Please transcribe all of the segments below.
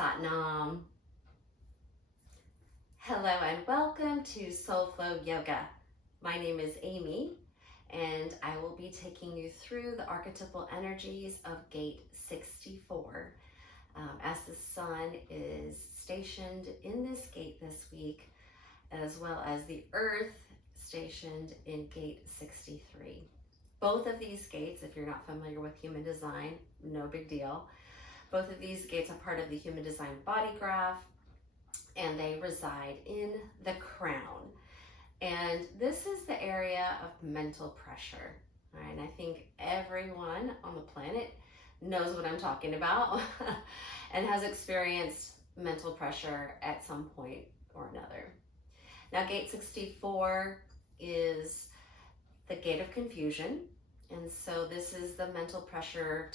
Satnam. Hello and welcome to SoulFlow Yoga. My name is Amy and I will be taking you through the archetypal energies of gate 64 as the sun is stationed in this gate this week, as well as the earth stationed in gate 63. Both of these gates, if you're not familiar with human design, no big deal. Both of these gates are part of the human design body graph, and they reside in the crown. And this is the area of mental pressure. All right, and I think everyone on the planet knows what I'm talking about and has experienced mental pressure at some point or another. Now, gate 64 is the gate of confusion. And so this is the mental pressure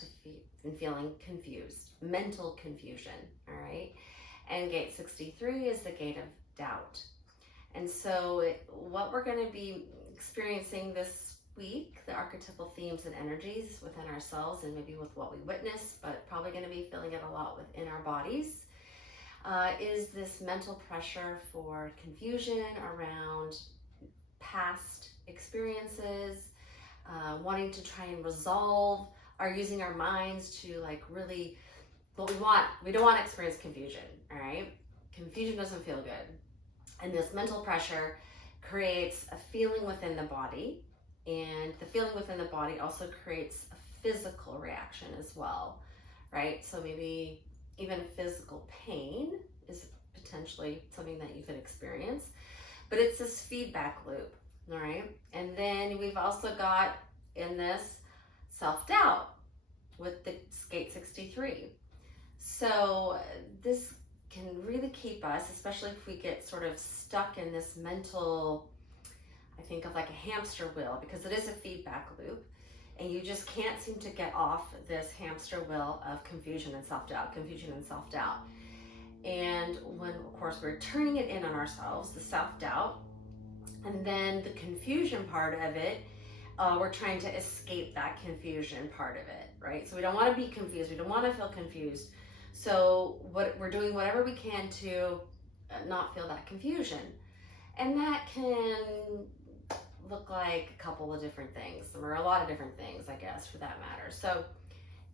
and feeling confused, mental confusion, all right? And gate 63 is the gate of doubt. And so what we're going to be experiencing this week, the archetypal themes and energies within ourselves and maybe with what we witness, but probably going to be feeling it a lot within our bodies, is this mental pressure for confusion around past experiences, wanting to try and resolve, are using our minds to really, what we don't want to experience confusion, all right? Confusion doesn't feel good. And this mental pressure creates a feeling within the body, and the feeling within the body also creates a physical reaction as well, right? So maybe even physical pain is potentially something that you could experience, but it's this feedback loop. All right, and then we've also got in this self-doubt with the gate 63. So this can really keep us, especially if we get sort of stuck in this mental, I think of like a hamster wheel, because it is a feedback loop, and you just can't seem to get off this hamster wheel of confusion and self-doubt, And when, of course, we're turning it in on ourselves, the self-doubt, and then the confusion part of it, we're trying to escape that confusion part of it, right? So we don't want to be confused. We don't want to feel confused. So we're doing whatever we can to not feel that confusion. And that can look like a couple of different things, or a lot of different things, I guess, for that matter. So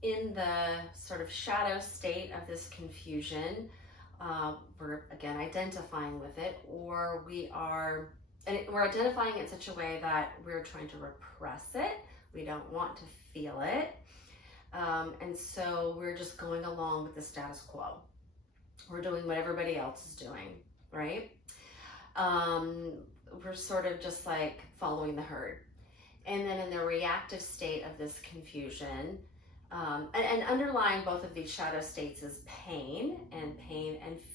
in the sort of shadow state of this confusion, we're, again, identifying with it, or we're identifying it in such a way that we're trying to repress it. We don't want to feel it. And so we're just going along with the status quo. We're doing what everybody else is doing, right? We're sort of just like following the herd. And then in the reactive state of this confusion, and underlying both of these shadow states is pain and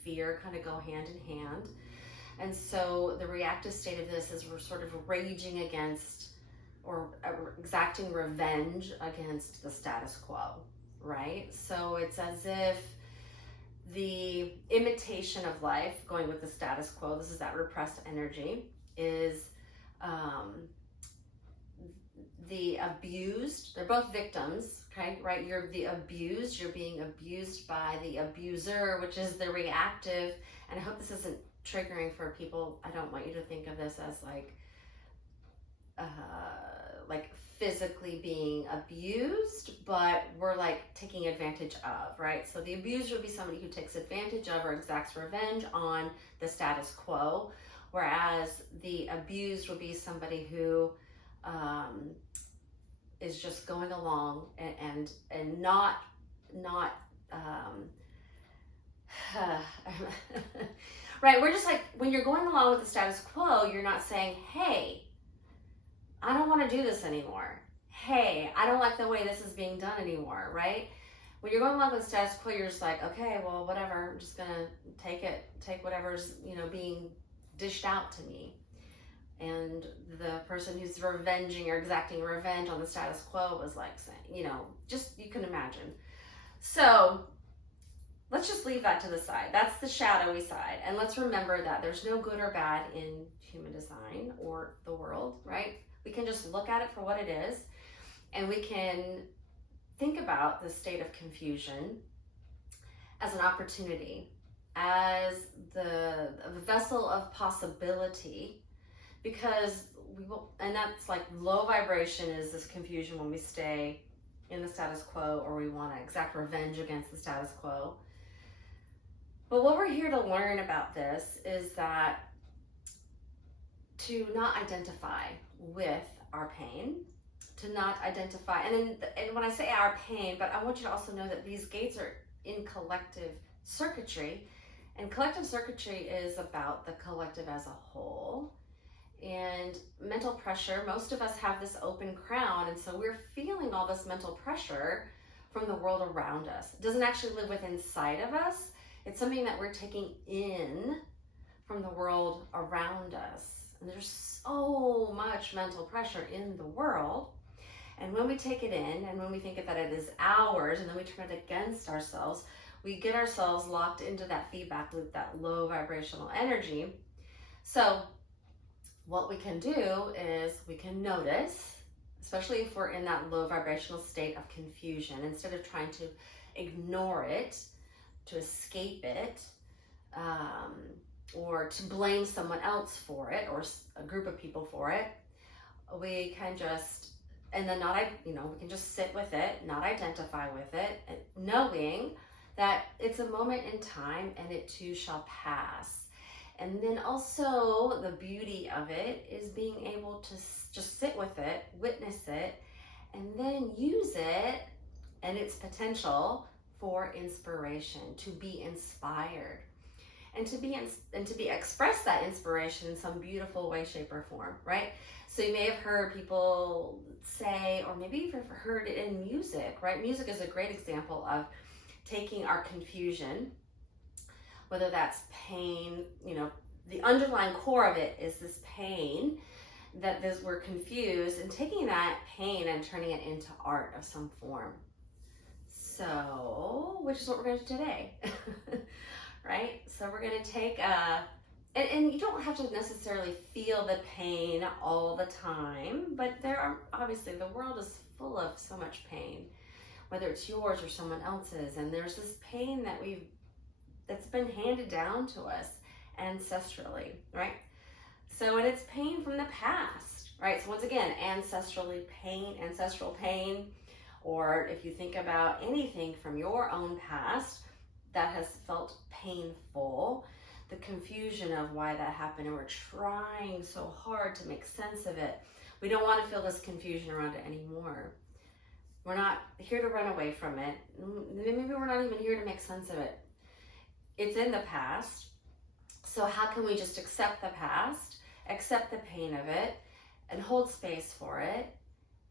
fear kind of go hand in hand. And so the reactive state of this is we're sort of raging against or exacting revenge against the status quo, right? So it's as if the imitation of life, going with the status quo, this is that repressed energy, is the abused. They're both victims, okay, right? You're the abused, you're being abused by the abuser, which is the reactive. And I hope this isn't triggering for people. I don't want you to think of this as like physically being abused, but we're like taking advantage of, right? So the abuser would be somebody who takes advantage of or exacts revenge on the status quo, whereas the abused would be somebody who is just going along and not right, we're just like, when you're going along with the status quo, you're not saying, hey, I don't want to do this anymore. Hey, I don't like the way this is being done anymore, right? When you're going along with the status quo, you're just like, okay, well, whatever, I'm just gonna take whatever's, being dished out to me. And the person who's revenging or exacting revenge on the status quo was like saying, just, you can imagine. So let's just leave that to the side. That's the shadowy side. And let's remember that there's no good or bad in human design or the world, right? We can just look at it for what it is, and we can think about the state of confusion as an opportunity, as the vessel of possibility, because we will, and that's like low vibration is this confusion when we stay in the status quo or we want to exact revenge against the status quo. But what we're here to learn about this is that to not identify with our pain, to not identify, and when I say our pain, but I want you to also know that these gates are in collective circuitry, and collective circuitry is about the collective as a whole. And mental pressure, most of us have this open crown, and so we're feeling all this mental pressure from the world around us. It doesn't actually live within inside of us. It's something that we're taking in from the world around us. And there's so much mental pressure in the world. And when we take it in and when we think that it is ours and then we turn it against ourselves, we get ourselves locked into that feedback loop, that low vibrational energy. So what we can do is we can notice, especially if we're in that low vibrational state of confusion, instead of trying to ignore it, to escape it, or to blame someone else for it or a group of people for it, we can just, and then we can just sit with it, not identify with it, and knowing that it's a moment in time and it too shall pass. And then also the beauty of it is being able to just sit with it, witness it, and then use it and its potential for inspiration, to be inspired, and to express that inspiration in some beautiful way, shape, or form, right? So you may have heard people say, or maybe you've heard it in music, right? Music is a great example of taking our confusion, whether that's pain, the underlying core of it is this pain, we're confused, and taking that pain and turning it into art of some form. So, which is what we're going to do today, right? So we're going to take and you don't have to necessarily feel the pain all the time, but obviously the world is full of so much pain, whether it's yours or someone else's, and there's this pain that's been handed down to us ancestrally, right? So, and it's pain from the past, right? So once again, ancestral pain, or if you think about anything from your own past that has felt painful, the confusion of why that happened, and we're trying so hard to make sense of it. We don't want to feel this confusion around it anymore. We're not here to run away from it. Maybe we're not even here to make sense of it. It's in the past. So how can we just accept the past, accept the pain of it, and hold space for it,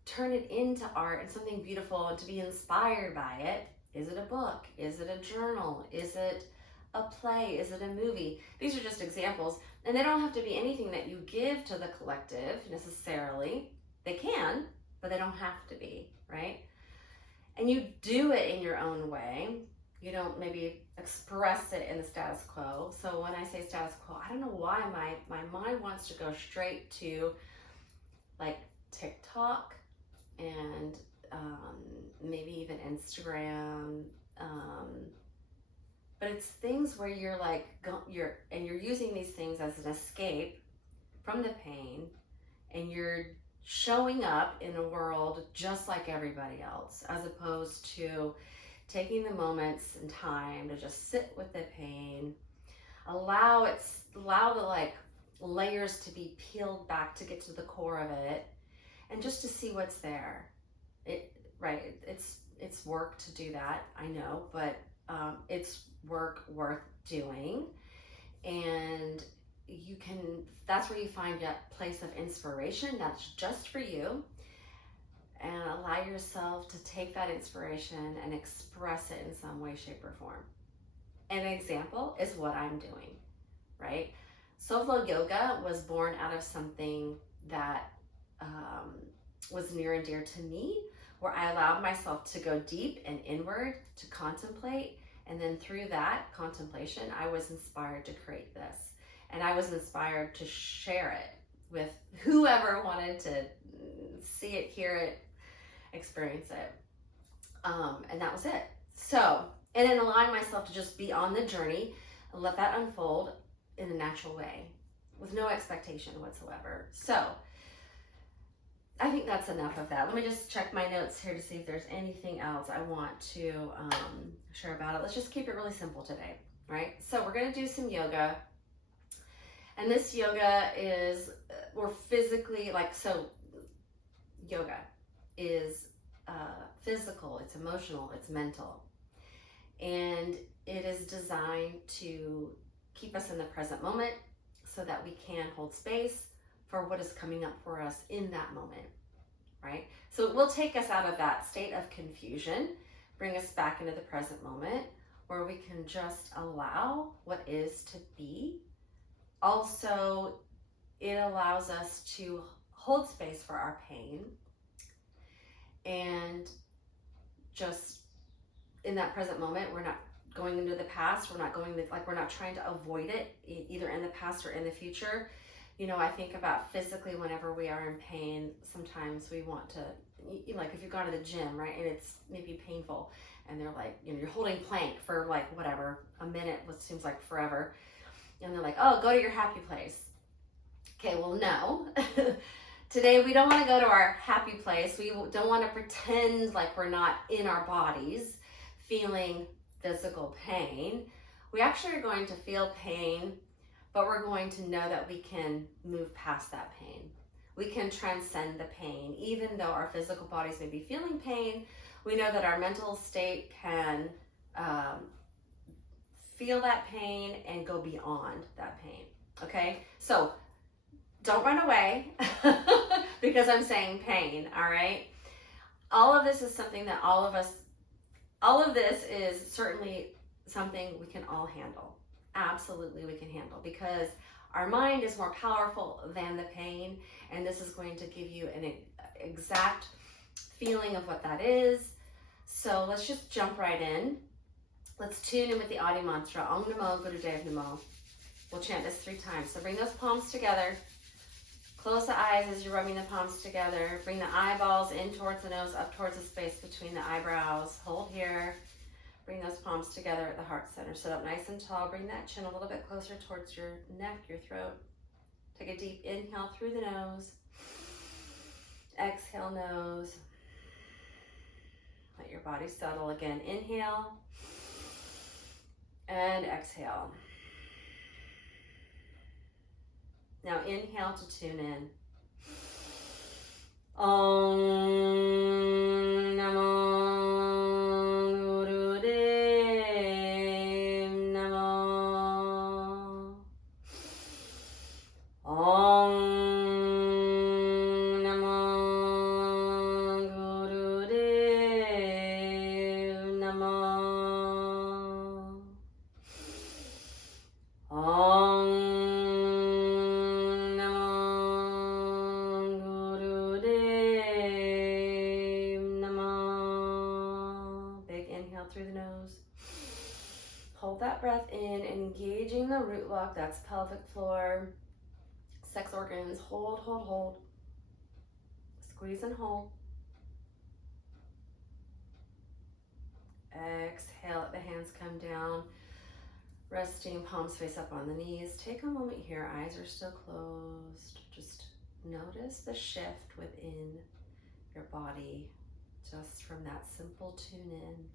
turn it into art and something beautiful, and to be inspired by it? Is it a book? Is it a journal? Is it a play? Is it a movie? These are just examples, and they don't have to be anything that you give to the collective necessarily. They can, but they don't have to be, right? And you do it in your own way. You don't maybe express it in the status quo. So when I say status quo, I don't know why my mind wants to go straight to like TikTok and maybe even Instagram, but it's things where you're like you're using these things as an escape from the pain, and you're showing up in a world just like everybody else, as opposed to taking the moments and time to just sit with the pain, allow the like layers to be peeled back to get to the core of it, and just to see what's there. It's work to do that, I know, but it's work worth doing, and that's where you find that place of inspiration that's just for you, and allow yourself to take that inspiration and express it in some way, shape, or form. An example is what I'm doing, right? SoulFlow yoga was born out of something that was near and dear to me, where I allowed myself to go deep and inward to contemplate, and then through that contemplation, I was inspired to create this, and I was inspired to share it with whoever wanted to see it, hear it, experience it, and that was it. So And then allowing myself to just be on the journey and let that unfold in a natural way with no expectation whatsoever. So I think that's enough of that. Let me just check my notes here to see if there's anything else I want to share about it. Let's just keep it really simple today, right? So we're going to do some yoga. And this yoga is, we're physically, so yoga is physical, it's emotional, it's mental. And it is designed to keep us in the present moment so that we can hold space for what is coming up for us in that moment, right? So it will take us out of that state of confusion, bring us back into the present moment where we can just allow what is to be. Also, it allows us to hold space for our pain and just in that present moment, we're not going into the past. We're not trying to avoid it either in the past or in the future. You know, I think about physically whenever we are in pain, sometimes we want to, like if you've gone to the gym, right, and it's maybe painful and they're like, you know, you're holding plank for like whatever, a minute, what seems like forever. And they're like, oh, go to your happy place. Okay, well, no. Today, we don't want to go to our happy place. We don't want to pretend like we're not in our bodies feeling physical pain. We actually are going to feel pain, but we're going to know that we can move past that pain. We can transcend the pain. Even though our physical bodies may be feeling pain, we know that our mental state can feel that pain and go beyond that pain, okay? So don't run away because I'm saying pain, all right? All of this is something that all of this is certainly something we can all handle. Absolutely we can handle because our mind is more powerful than the pain, and this is going to give you an exact feeling of what that is. So let's just jump right in. Let's tune in with the Adi mantra, Om Namo Gurudev Namo. We'll chant this 3 times. So bring those palms together. Close the eyes as you're rubbing the palms together. Bring the eyeballs in towards the nose, up towards the space between the eyebrows. Hold here. Bring those palms together at the heart center. Sit up nice and tall. Bring that chin a little bit closer towards your neck, your throat. Take a deep inhale through the nose. Exhale, nose. Let your body settle again. Inhale. And exhale. Now inhale to tune in. Om Namo Gurudev Namo. Om Namo Gurudev Namo. Om through the nose. Hold that breath in, engaging the root lock, that's pelvic floor, sex organs. Hold, hold, hold. Squeeze and hold. Exhale, let the hands come down. Resting, palms face up on the knees. Take a moment here, eyes are still closed. Just notice the shift within your body just from that simple tune in.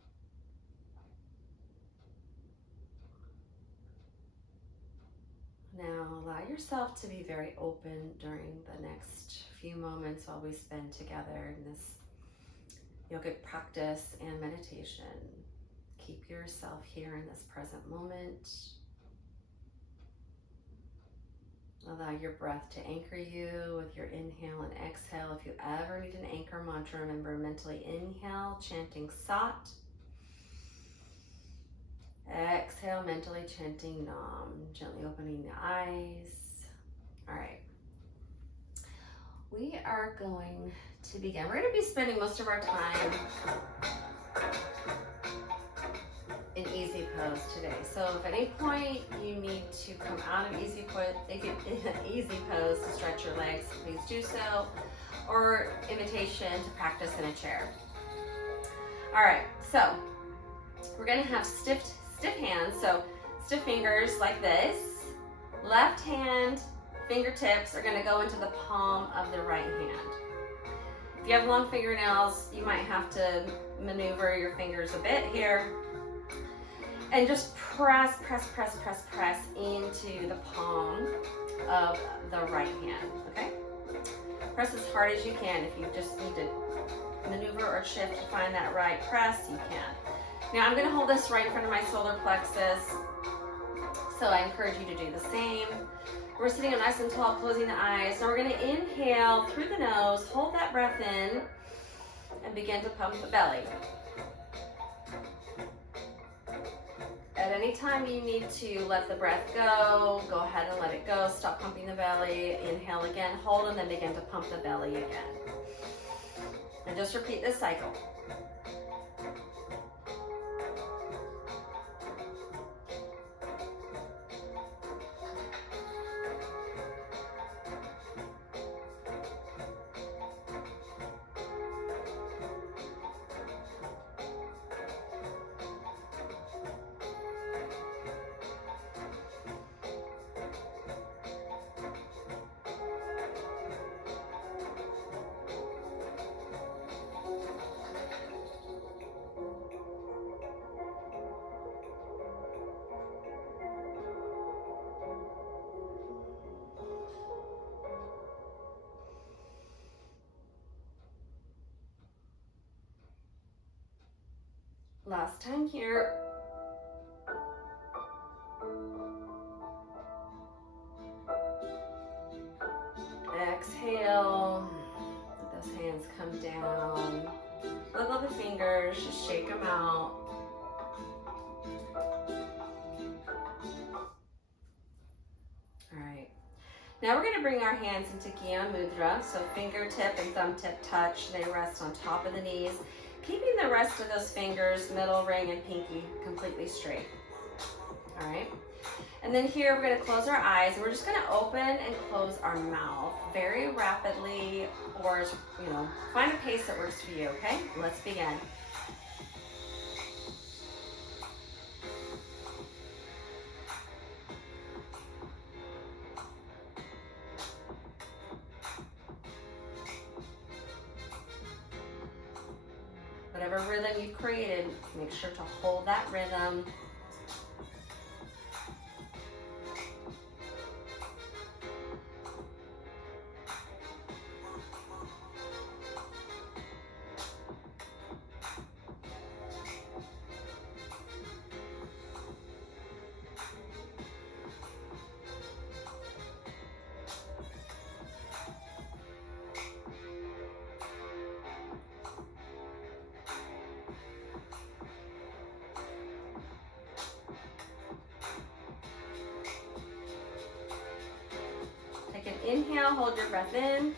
Now allow yourself to be very open during the next few moments while we spend together in this yogic practice and meditation. Keep yourself here in this present moment. Allow your breath to anchor you with your inhale and exhale. If you ever need an anchor mantra, remember mentally inhale, chanting Sat. Exhale, mentally chanting Nam, gently opening the eyes. All right. We are going to begin. We're going to be spending most of our time in easy pose today. So if at any point you need to come out of easy pose to stretch your legs, please do so. Or imitation to practice in a chair. All right, so We're gonna have stiff hands, so stiff fingers like this. Left hand fingertips are gonna go into the palm of the right hand. If you have long fingernails, you might have to maneuver your fingers a bit here. And just press into the palm of the right hand, okay? Press as hard as you can. If you just need to maneuver or shift to find that right press, you can. Now I'm gonna hold this right in front of my solar plexus, so I encourage you to do the same. We're sitting up nice and tall, closing the eyes. Now we're gonna inhale through the nose, hold that breath in, and begin to pump the belly. At any time you need to let the breath go, go ahead and let it go. Stop pumping the belly. Inhale again, hold, and then begin to pump the belly again. And just repeat this cycle. Last time here. Exhale. Let those hands come down. Wiggle the fingers, just shake them out. All right. Now we're going to bring our hands into Gyan Mudra. So fingertip and thumb tip touch. They rest on top of the knees. Keeping the rest of those fingers, middle ring and pinky, completely straight. All right. And then here we're going to close our eyes. We're just going to open and close our mouth very rapidly, or find a pace that works for you. Okay. Let's begin. Whatever rhythm you've created, make sure to hold that rhythm. Inhale, hold your breath in.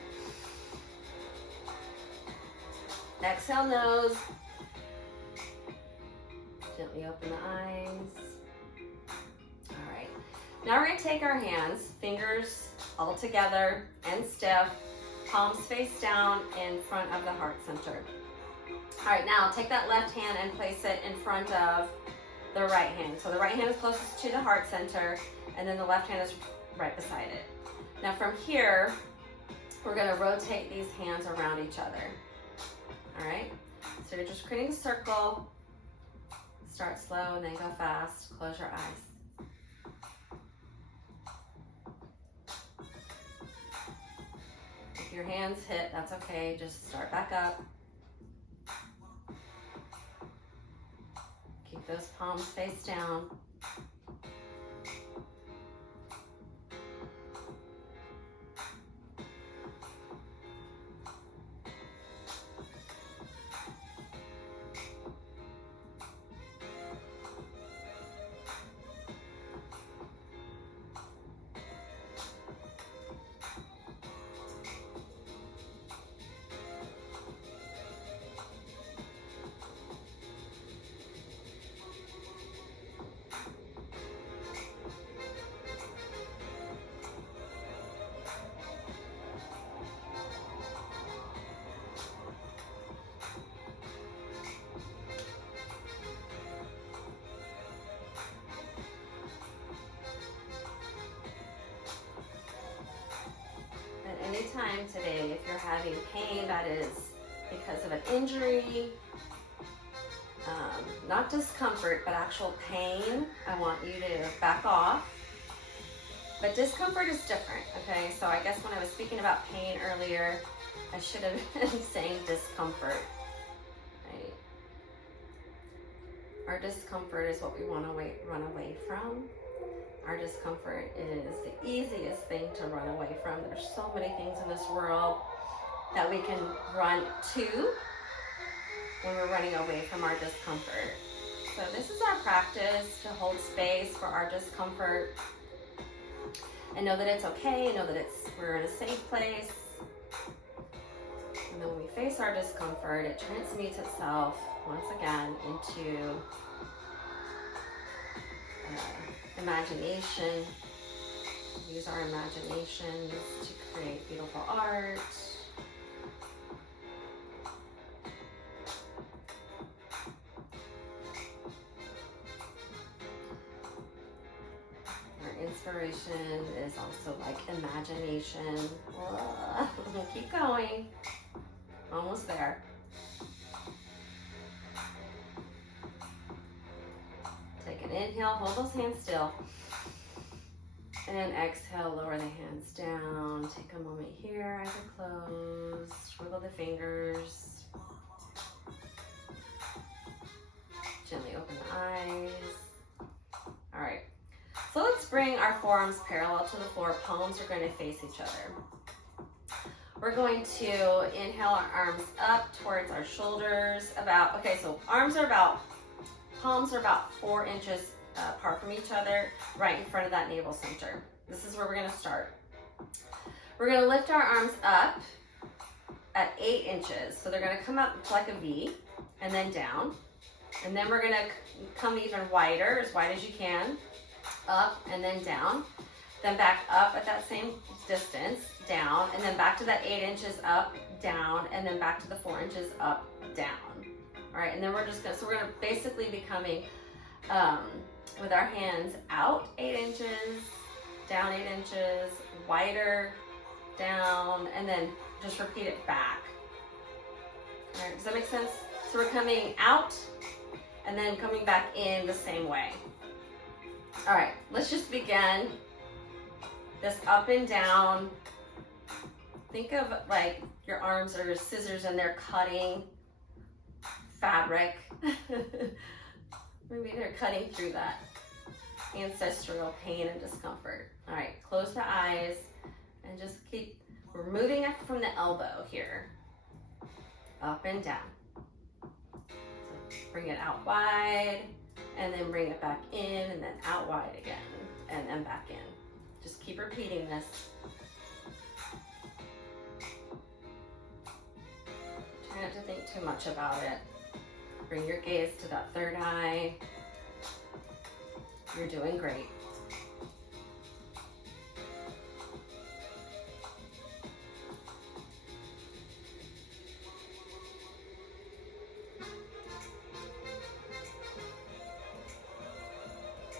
Exhale, nose. Gently open the eyes. All right. Now we're going to take our hands, fingers all together and stiff, palms face down in front of the heart center. All right, now take that left hand and place it in front of the right hand. So the right hand is closest to the heart center, and then the left hand is right beside it. Now from here, we're going to rotate these hands around each other. All right, so you're just creating a circle. Start slow and then go fast. Close your eyes. If your hands hit, that's okay. Just start back up. Keep those palms face down. time today, if you're having pain that is because of an injury, not discomfort, but actual pain, I want you to back off. But discomfort is different, okay? So I guess when I was speaking about pain earlier, I should have been saying discomfort, right? Our discomfort is what we want to run away from. Our discomfort is the easiest thing to run away from. There's so many things in this world that we can run to when we're running away from our discomfort. So this is our practice to hold space for our discomfort and know that it's okay, and know that we're in a safe place. And then when we face our discomfort, it transmutes itself once again into imagination. Use our imaginations to create beautiful art. Our inspiration is also like imagination. Keep going. Almost there. Take an inhale, hold those hands still. And then exhale, lower the hands down. Take a moment here, eyes are closed. Wiggle the fingers. Gently open the eyes. All right. So let's bring our forearms parallel to the floor. Palms are going to face each other. We're going to inhale our arms up towards our shoulders. So palms are about 4 inches apart from each other, right in front of that navel center. This is where we're going to start. We're going to lift our arms up at 8 inches. So they're going to come up like a V and then down. And then we're going to come even wider, as wide as you can, up and then down. Then back up at that same distance, down, and then back to that 8 inches up, down, and then back to the 4 inches up, down. All right, and then we're gonna basically be coming with our hands out 8 inches, down 8 inches, wider, down, and then just repeat it back. All right, does that make sense? So we're coming out and then coming back in the same way. All right, let's just begin this up and down. Think of like your arms are scissors and they're cutting fabric. Maybe they're cutting through that ancestral pain and discomfort. All right, close the eyes and just we're moving up from the elbow here, up and down. So bring it out wide and then bring it back in and then out wide again and then back in. Just keep repeating this. Try not to think too much about it. Bring your gaze to that third eye. You're doing great.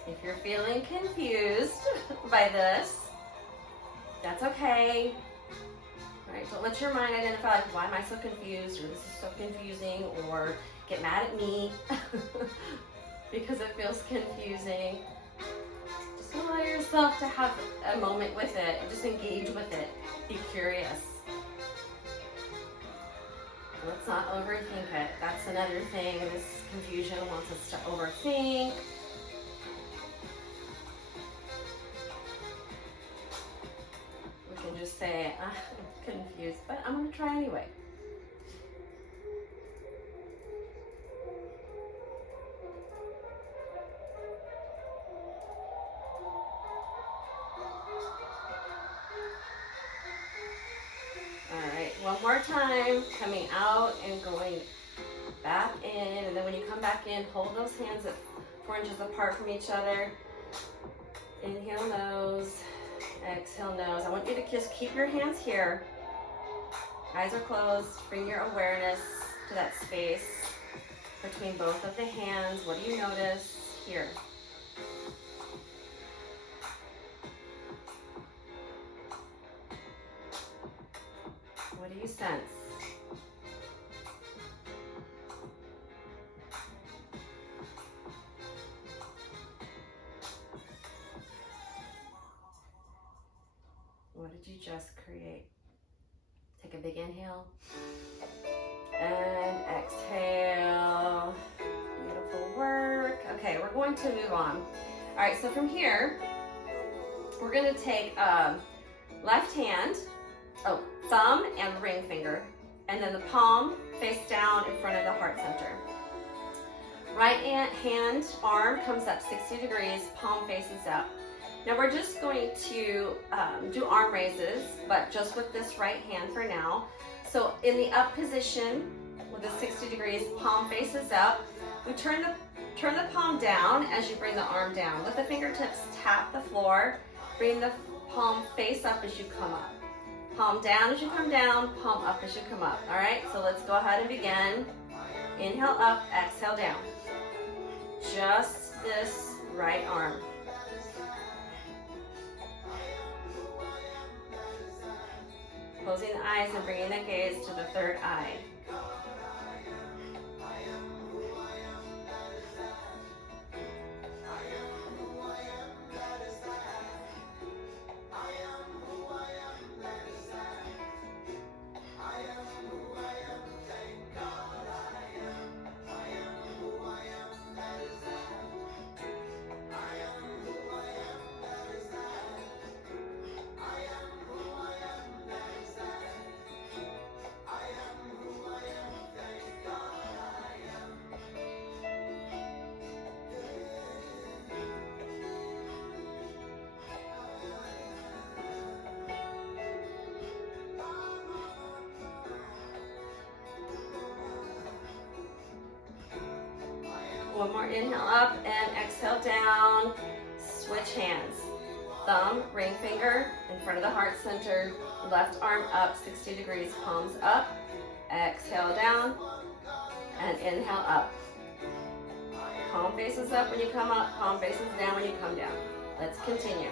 If you're feeling confused by this, that's okay. All right, don't let your mind identify like, why am I so confused, or this is so confusing, or get mad at me because it feels confusing. Just allow yourself to have a moment with it and just engage with it. Be curious. Let's not overthink it. That's another thing. This confusion wants us to overthink. We can just say, I'm confused, but I'm going to try anyway. One more time, coming out and going back in, and then when you come back in, hold those hands at 4 inches apart from each other. Inhale nose, exhale nose. I want you to just keep your hands here. Eyes are closed. Bring your awareness to that space between both of the hands. What do you notice here? you just create. Take a big inhale and exhale. Beautiful work. Okay, we're going to move on. All right, so from here, we're going to take left hand, thumb and ring finger, and then the palm face down in front of the heart center. Right hand, arm comes up 60 degrees, palm faces up. Now we're just going to do arm raises, but just with this right hand for now. So in the up position, with the 60 degrees, palm faces up. We turn the palm down as you bring the arm down. Let the fingertips tap the floor. Bring the palm face up as you come up. Palm down as you come down, palm up as you come up. All right, so let's go ahead and begin. Inhale up, exhale down. Just this right arm. Closing the eyes and bringing the gaze to the third eye. One more inhale up and exhale down. Switch hands. Thumb, ring finger in front of the heart center. Left arm up 60 degrees, palms up. Exhale down and inhale up. Palm faces up when you come up, palm faces down when you come down. Let's continue.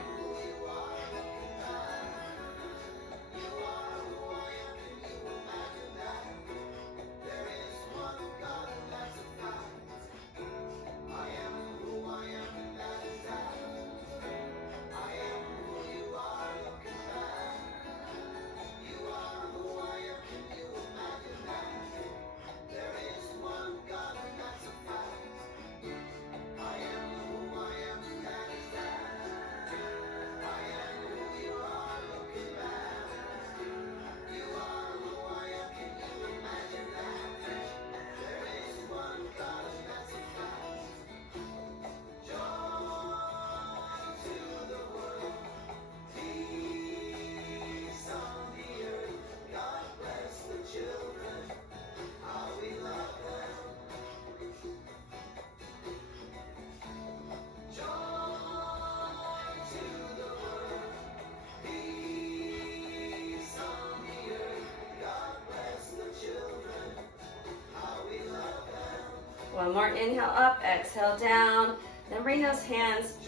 One more inhale up, exhale down. Then bring those hands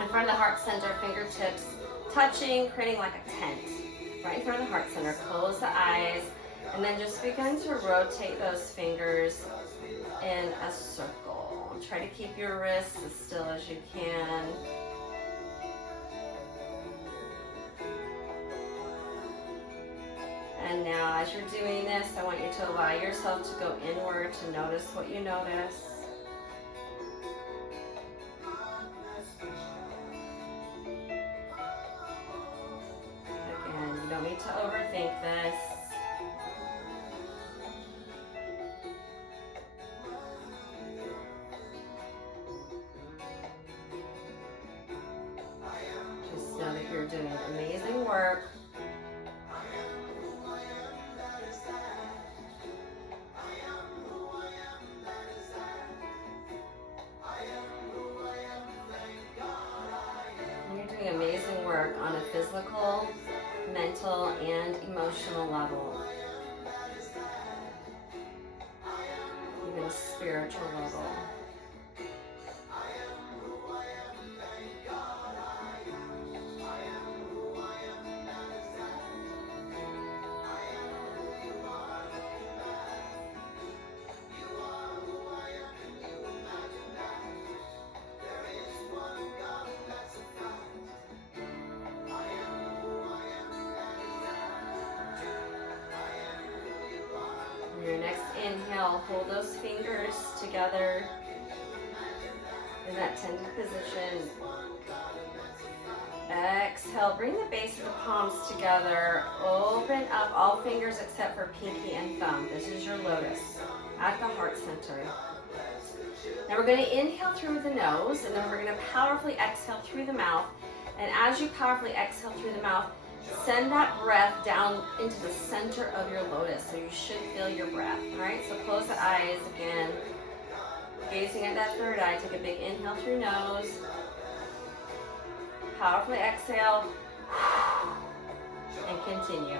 in front of the heart center, fingertips touching, creating like a tent. Right in front of the heart center. Close the eyes. And then just begin to rotate those fingers in a circle. Try to keep your wrists as still as you can. And now as you're doing this, I want you to allow yourself to go inward, to notice what you notice. Again, you don't need to overthink this. Just know that you're doing amazing work. Amazing work on a physical, mental, and emotional level. Even a spiritual level. inhale, hold those fingers together in that tended position. Exhale, bring the base of the palms together. Open up all fingers except for pinky and thumb. This is your lotus at the heart center. Now we're going to inhale through the nose, and then we're going to powerfully exhale through the mouth. And as you powerfully exhale through the mouth, send that breath down into the center of your lotus. So you should feel your breath. All right, so close the eyes again. Gazing at that third eye, take a big inhale through nose. Powerfully exhale. And continue.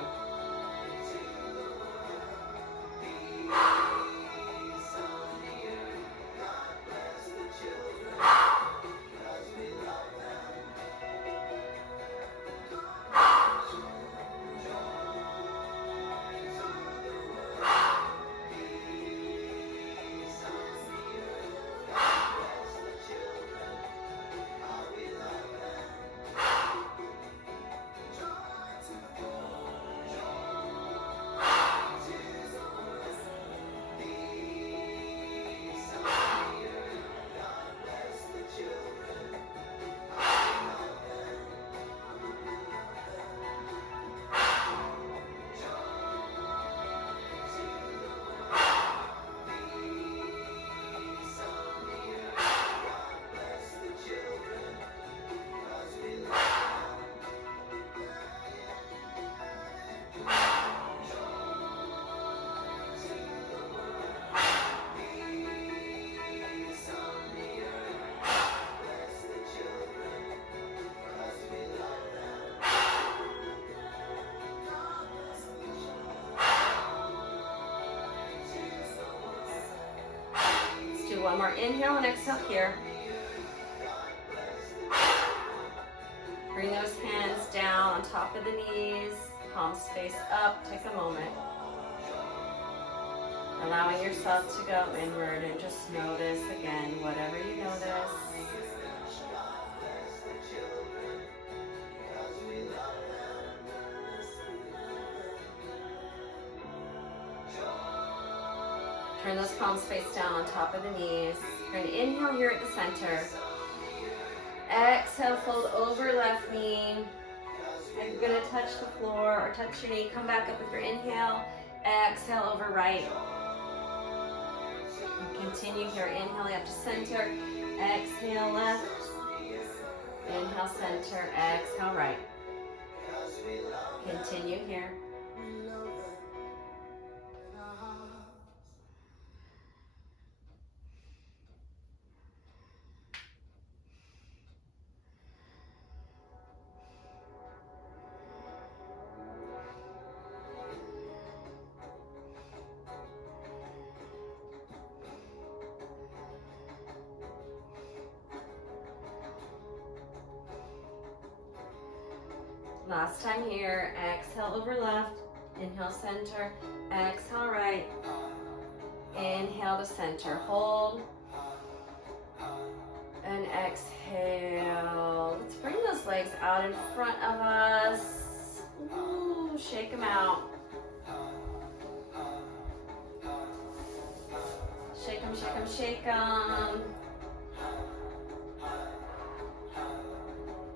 One more inhale and exhale here. Bring those hands down on top of the knees, palms face up. Take a moment. Allowing yourself to go inward and just notice again whatever you notice. Turn those palms face down on top of the knees. We're going to inhale here at the center. Exhale, fold over left knee. And you're going to touch the floor or touch your knee. Come back up with your inhale. Exhale over right. And continue here. Inhaling up to center. Exhale left. Inhale center. Exhale right. Continue here. Last time here, exhale over left, inhale center, exhale right, inhale to center, hold, and exhale. Let's bring those legs out in front of us. Ooh, shake them out. Shake them, shake them, shake them.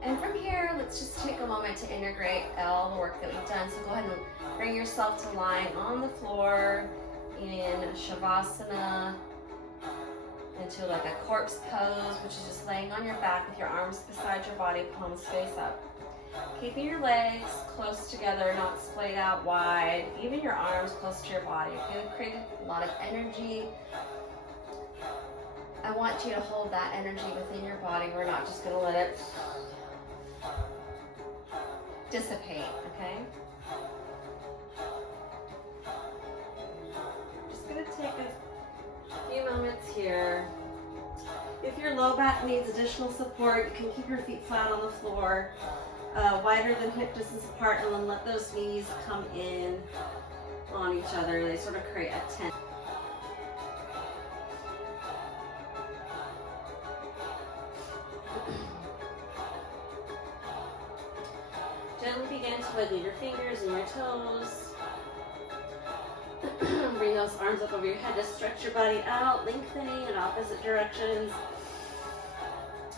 And from here, let's just take a moment to integrate all the work that we've done. So go ahead and bring yourself to lying on the floor in Shavasana, into like a corpse pose, which is just laying on your back with your arms beside your body, palms face up. Keeping your legs close together, not splayed out wide, even your arms close to your body. Okay, we've created a lot of energy. I want you to hold that energy within your body. We're not just going to let it dissipate, okay? Just going to take a few moments here. If your low back needs additional support, you can keep your feet flat on the floor, wider than hip distance apart, and then let those knees come in on each other. They sort of create a tent. Gently begin to wiggle your fingers and your toes. Bring those arms up over your head to stretch your body out, lengthening in opposite directions.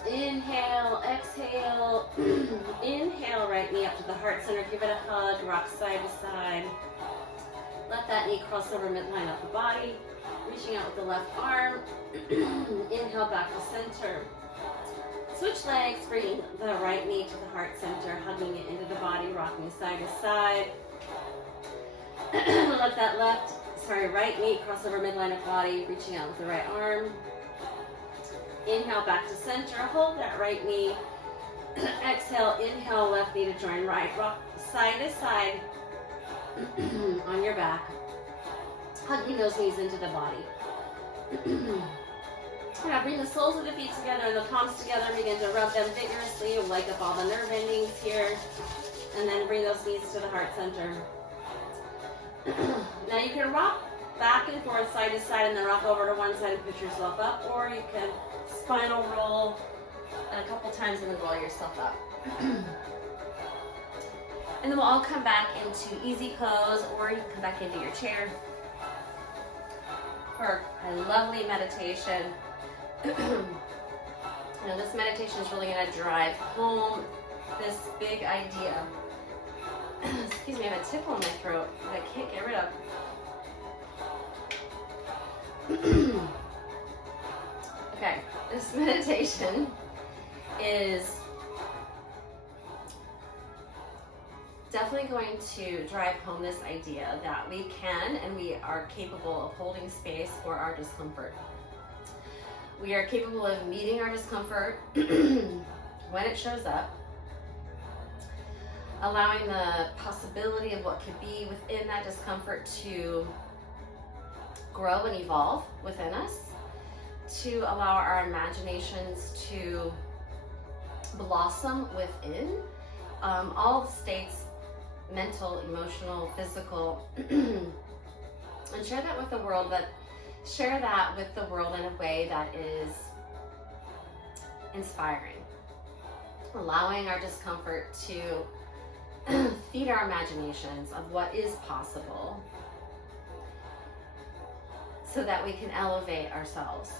Inhale, exhale. Inhale, right knee up to the heart center. Give it a hug, rock side to side. Let that knee cross over midline of the body. Reaching out with the left arm. Inhale, back to center. Switch legs, bringing the right knee to the heart center, hugging it into the body, rocking side to side. Let that right knee cross over midline of body, reaching out with the right arm. Inhale, back to center. Hold that right knee. Exhale, inhale, left knee to join right. Rock side to side on your back. Hugging those knees into the body. Now bring the soles of the feet together and the palms together. Begin to rub them vigorously. Wake up all the nerve endings here. And then bring those knees to the heart center. Now you can rock back and forth, side to side, and then rock over to one side and push yourself up. Or you can spinal roll a couple times and then roll yourself up. And then we'll all come back into easy pose, or you can come back into your chair for a lovely meditation. Now this meditation is really going to drive home this big idea. Excuse me, I have a tickle in my throat that I can't get rid of. Okay, this meditation is definitely going to drive home this idea that we can and we are capable of holding space for our discomfort. We are capable of meeting our discomfort when it shows up, allowing the possibility of what could be within that discomfort to grow and evolve within us, to allow our imaginations to blossom within all states, mental, emotional, physical, and share that with the world, but share that with the world in a way that is inspiring, allowing our discomfort to feed our imaginations of what is possible so that we can elevate ourselves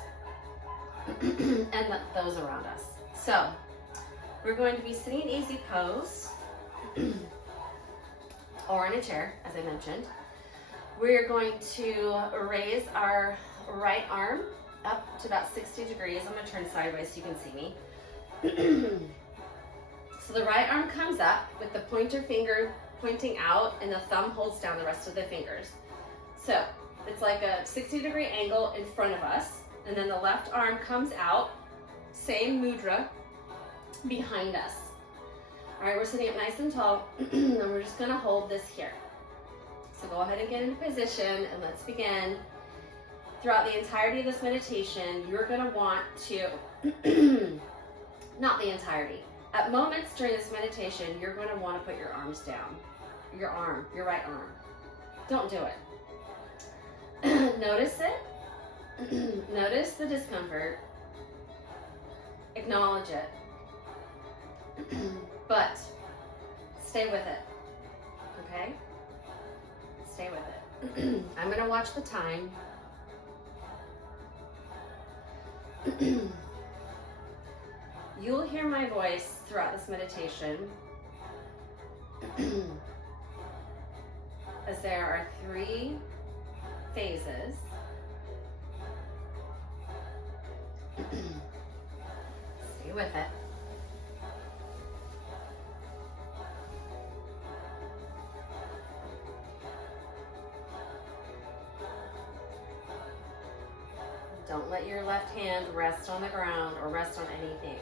and those around us. So we're going to be sitting in easy pose or in a chair, as I mentioned. We're going to raise our right arm up to about 60 degrees. I'm going to turn sideways so you can see me. So the right arm comes up with the pointer finger pointing out and the thumb holds down the rest of the fingers. So it's like a 60-degree angle in front of us, and then the left arm comes out, same mudra, behind us. All right, we're sitting up nice and tall, and we're just gonna hold this here. So go ahead and get into position, and let's begin. Throughout the entirety of this meditation, you're gonna want to, not the entirety, at moments during this meditation, you're gonna wanna put your arms down. Your right arm. Don't do it. Notice it. Notice the discomfort. Acknowledge it. But stay with it. Okay? Stay with it. I'm going to watch the time. You'll hear my voice throughout this meditation as there are 3 phases. Stay with it. Don't let your left hand rest on the ground or rest on anything.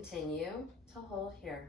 continue to hold here.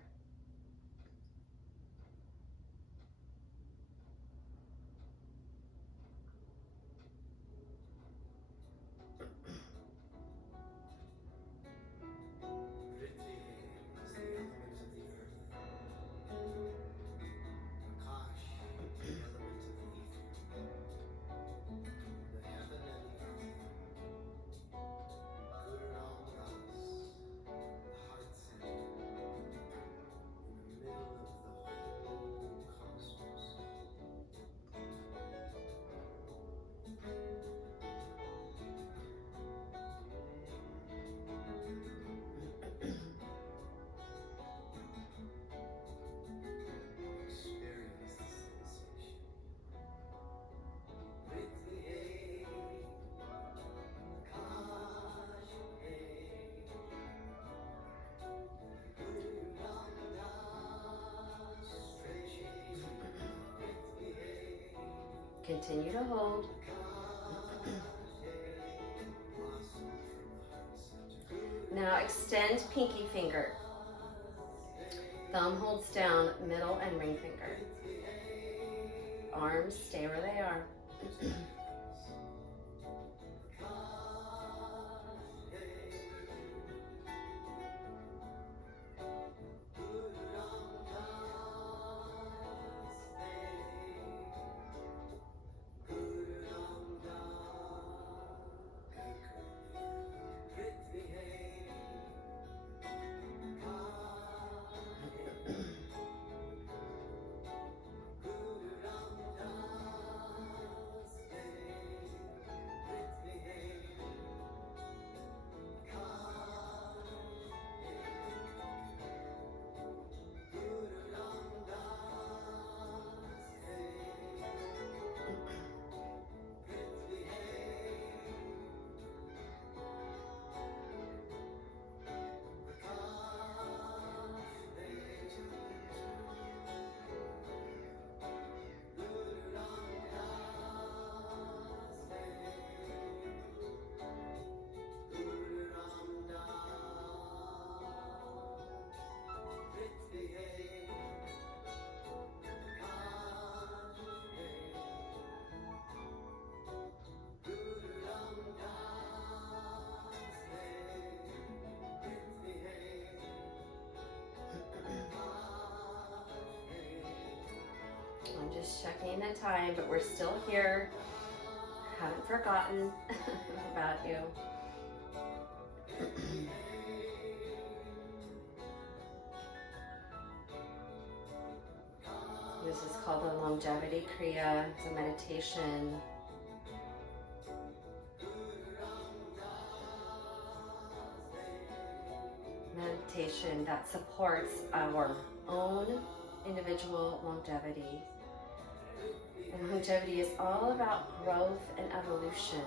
Continue to hold. Now extend pinky finger. Thumb holds down, middle and ring finger. Arms stay where they are. I'm just checking the time, but we're still here. Haven't forgotten about you. This is called the Longevity Kriya. It's a meditation. Meditation that supports our own individual longevity. And longevity is all about growth and evolution.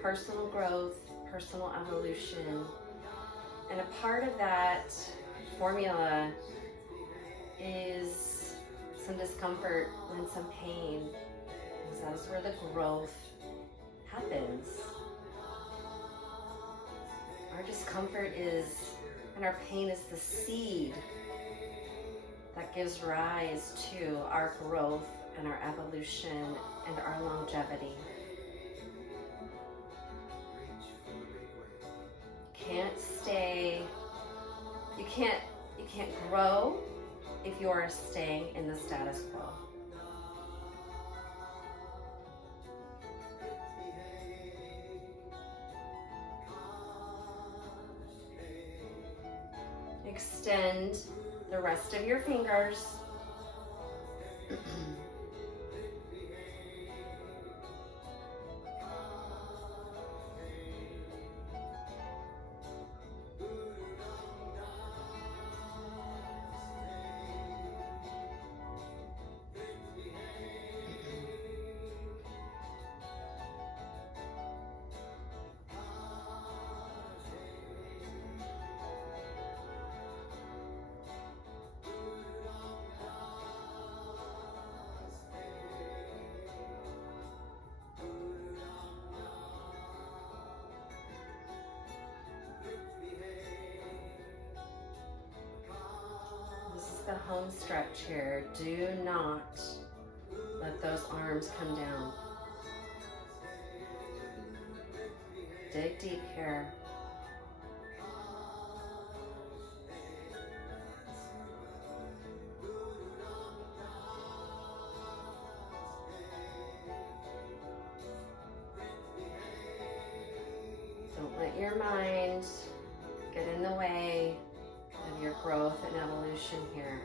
Personal growth, personal evolution. And a part of that formula is some discomfort and some pain, because that is where the growth happens. Our discomfort is, and our pain is the seed that gives rise to our growth and our evolution and our longevity. You can't grow if you are staying in the status quo. Extend the rest of your fingers. a home stretch here. Do not let those arms come down. Dig deep here. Don't let your mind get in the way of your growth and evolution here.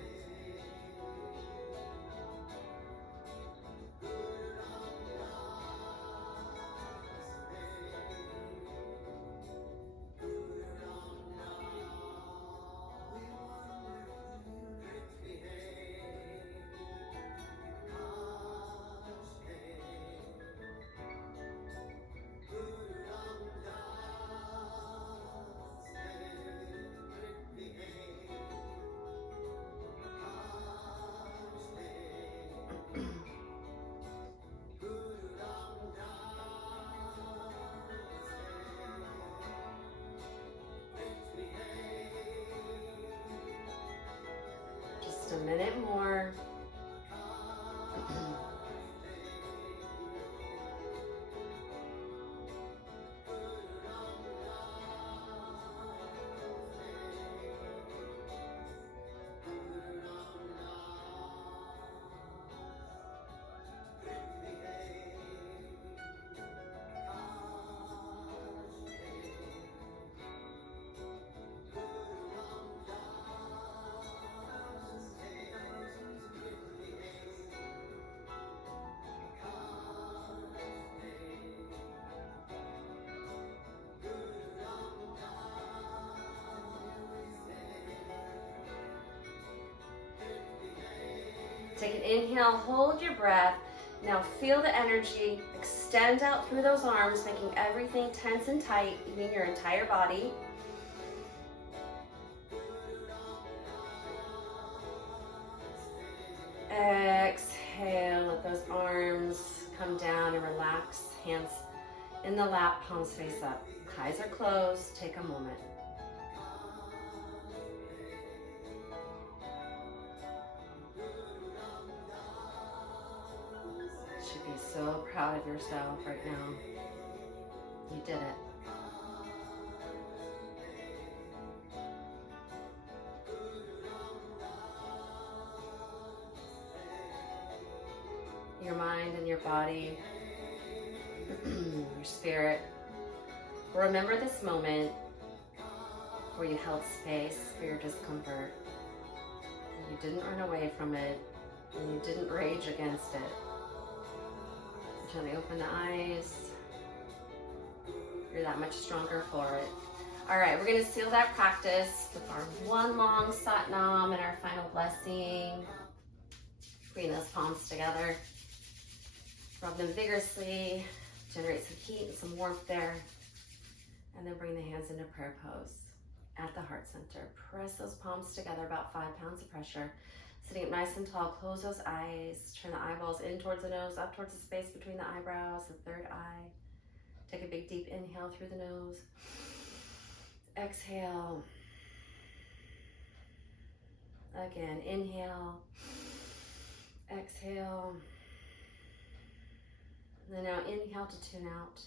Just a minute more. Take an inhale, hold your breath. Now feel the energy, extend out through those arms, making everything tense and tight, even your entire body. Exhale, let those arms come down and relax. Hands in the lap, palms face up. Eyes are closed, take a moment. Should be so proud of yourself right now. You did it. Your mind and your body, your spirit. Remember this moment where you held space for your discomfort. You didn't run away from it, and you didn't rage against it. Gently open the eyes. You're that much stronger for it. All right, we're gonna seal that practice with our one long sat nam and our final blessing. Bring those palms together. Rub them vigorously. Generate some heat and some warmth there. And then bring the hands into prayer pose at the heart center. Press those palms together, about 5 pounds of pressure. Sitting up nice and tall, close those eyes. Turn the eyeballs in towards the nose, up towards the space between the eyebrows, the third eye. Take a big deep inhale through the nose. Exhale. Again, inhale. Exhale. And then now inhale to tune out.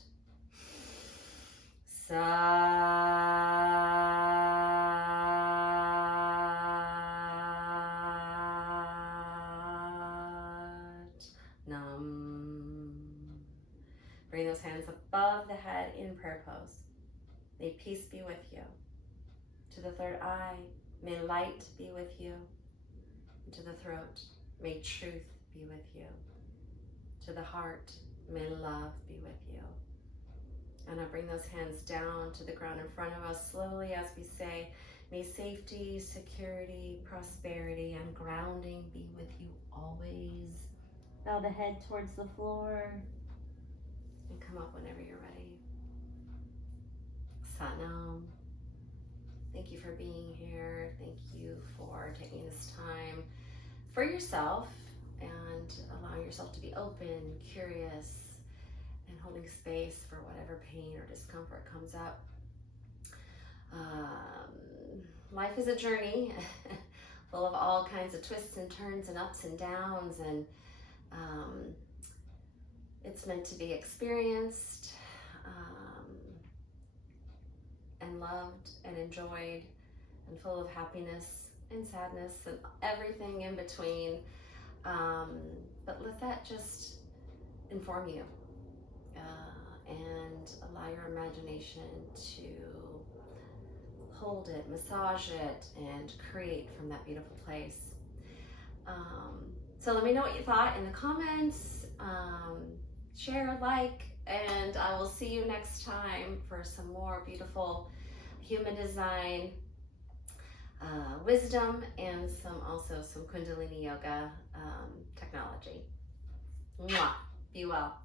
Sat Nam. Bring those hands above the head in prayer pose. May peace be with you. To the third eye, may light be with you. And to the throat, may truth be with you. To the heart, may love be with you. And I'll bring those hands down to the ground in front of us slowly as we say, may safety, security, prosperity, and grounding be with you always. Bow the head towards the floor and come up whenever you're ready. Sat Nam. Thank you for being here. Thank you for taking this time for yourself and allowing yourself to be open, curious, and holding space for whatever pain or discomfort comes up. Life is a journey. full of all kinds of twists and turns and ups and downs, and it's meant to be experienced and loved and enjoyed, and full of happiness and sadness and everything in between. But let that just inform you and allow your imagination to hold it, massage it, and create from that beautiful place. So let me know what you thought in the comments. Share, like, and I will see you next time for some more beautiful human design wisdom, and also some kundalini yoga technology. Mwah. Be well.